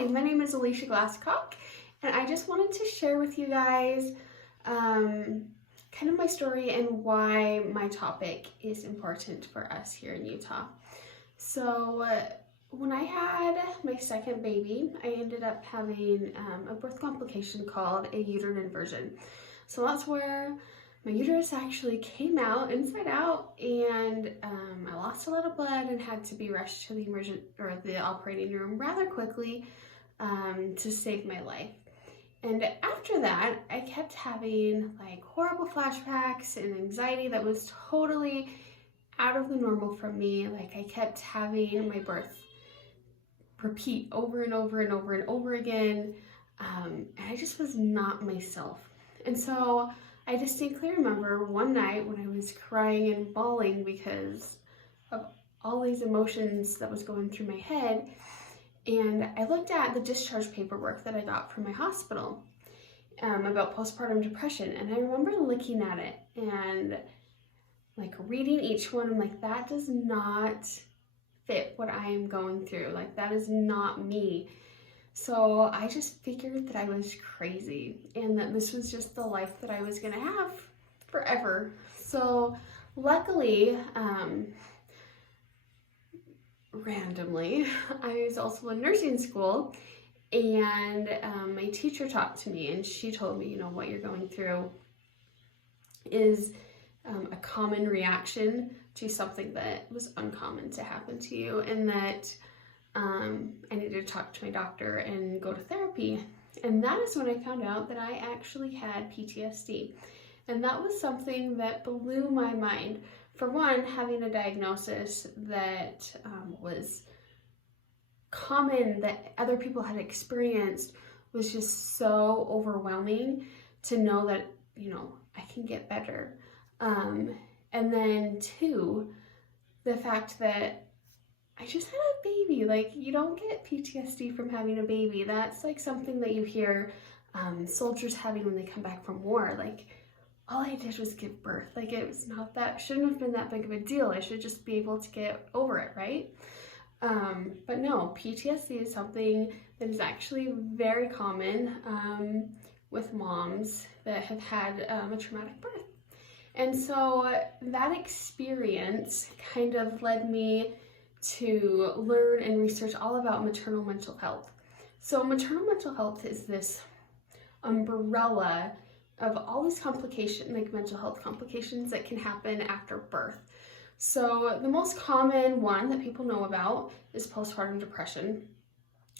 Hi, my name is Alicia Glascock, and I just wanted to share with you guys kind of my story and why my topic is important for us here in Utah. So when I had my second baby, I ended up having a birth complication called a uterine inversion. So that's where my uterus actually came out inside out, and I lost a lot of blood and had to be rushed to the operating room rather quickly to save my life. And after that, I kept having like horrible flashbacks and anxiety that was totally out of the normal for me. Like I kept having my birth repeat over and over and over and over again, and I just was not myself. And so I distinctly remember one night when I was crying and bawling because of all these emotions that was going through my head, and I looked at the discharge paperwork that I got from my hospital about postpartum depression, and I remember looking at it and like reading each one. I'm like, that does not fit what I am going through. Like, that is not me. So I just figured that I was crazy and that this was just the life that I was gonna have forever. So luckily, randomly, I was also in nursing school, and my teacher talked to me and she told me, what you're going through is a common reaction to something that was uncommon to happen to you, and that I needed to talk to my doctor and go to therapy. And that is when I found out that I actually had PTSD. And that was something that blew my mind. For one, having a diagnosis that was common, that other people had experienced, was just so overwhelming to know that, I can get better. And then two, the fact that I just had a baby. Like, you don't get PTSD from having a baby. That's like something that you hear soldiers having when they come back from war. Like, all I did was give birth. Like, it was not that, shouldn't have been that big of a deal. I should just be able to get over it, right? But no, PTSD is something that is actually very common with moms that have had a traumatic birth. And so that experience kind of led me to learn and research all about maternal mental health. So maternal mental health is this umbrella of all these complications, like mental health complications that can happen after birth. So the most common one that people know about is postpartum depression.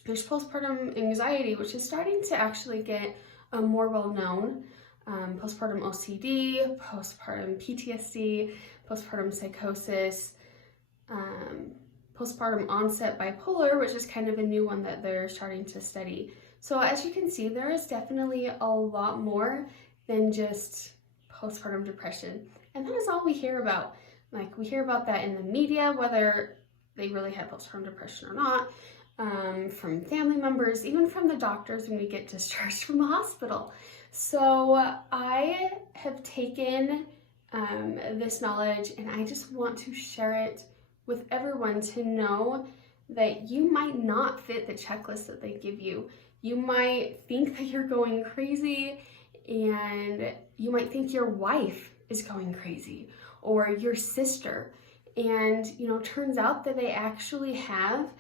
There's postpartum anxiety, which is starting to actually get more well known. Postpartum OCD, postpartum PTSD, postpartum psychosis, postpartum onset bipolar, which is kind of a new one that they're starting to study. So as you can see, there is definitely a lot more than just postpartum depression. And that is all we hear about. Like, we hear about that in the media, whether they really had postpartum depression or not, from family members, even from the doctors when we get discharged from the hospital. So I have taken this knowledge, and I just want to share it with everyone to know that you might not fit the checklist that they give you. You might think that you're going crazy, and you might think your wife is going crazy or your sister. And, turns out that they actually have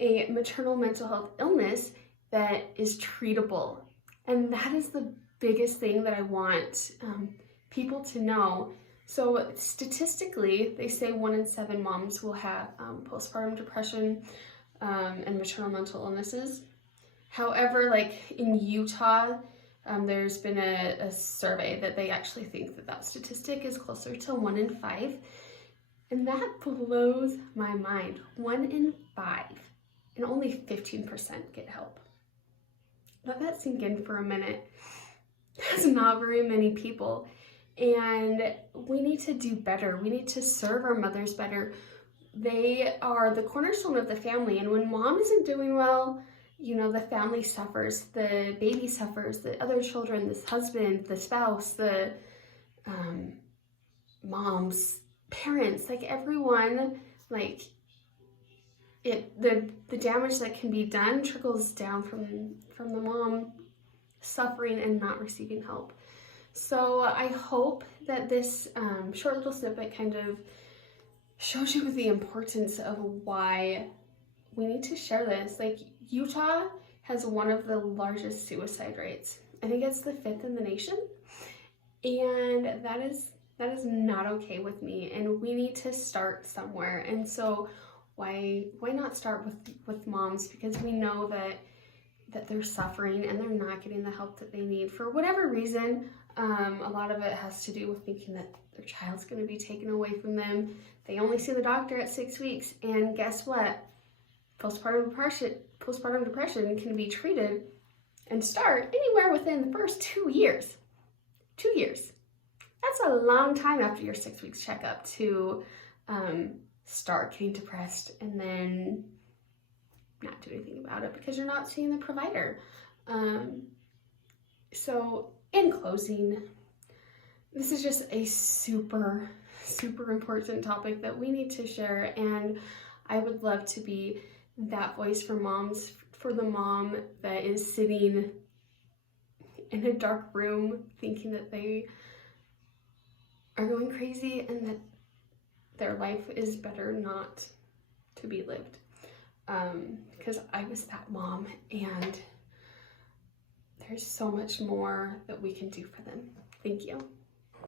a maternal mental health illness that is treatable. And that is the biggest thing that I want people to know. So statistically, they say 1 in 7 moms will have postpartum depression and maternal mental illnesses. However, like in Utah, there's been a survey that they actually think that statistic is closer to 1 in 5. And that blows my mind. 1 in 5. And only 15% get help. Let that sink in for a minute. That's not very many people. And we need to do better. We need to serve our mothers better. They are the cornerstone of the family. And when mom isn't doing well, the family suffers, the baby suffers, the other children, the husband, the spouse, the moms, parents, like everyone, like the damage that can be done trickles down from the mom suffering and not receiving help. So I hope that this short little snippet kind of shows you the importance of why we need to share this. Like, Utah has one of the largest suicide rates. I think it's the 5th in the nation, and that is not okay with me, and we need to start somewhere. And so why not start with moms, because we know that they're suffering and they're not getting the help that they need for whatever reason. A lot of it has to do with thinking that their child's going to be taken away from them. They only see the doctor at 6 weeks, and guess what? Postpartum depression can be treated and start anywhere within the first 2 years. 2 years. That's a long time after your 6 weeks checkup to start getting depressed and then not do anything about it because you're not seeing the provider. So in closing, this is just a super, super important topic that we need to share, and I would love to be that voice for moms, for the mom that is sitting in a dark room thinking that they are going crazy and that their life is better not to be lived. Because I was that mom, and there's so much more that we can do for them. Thank you.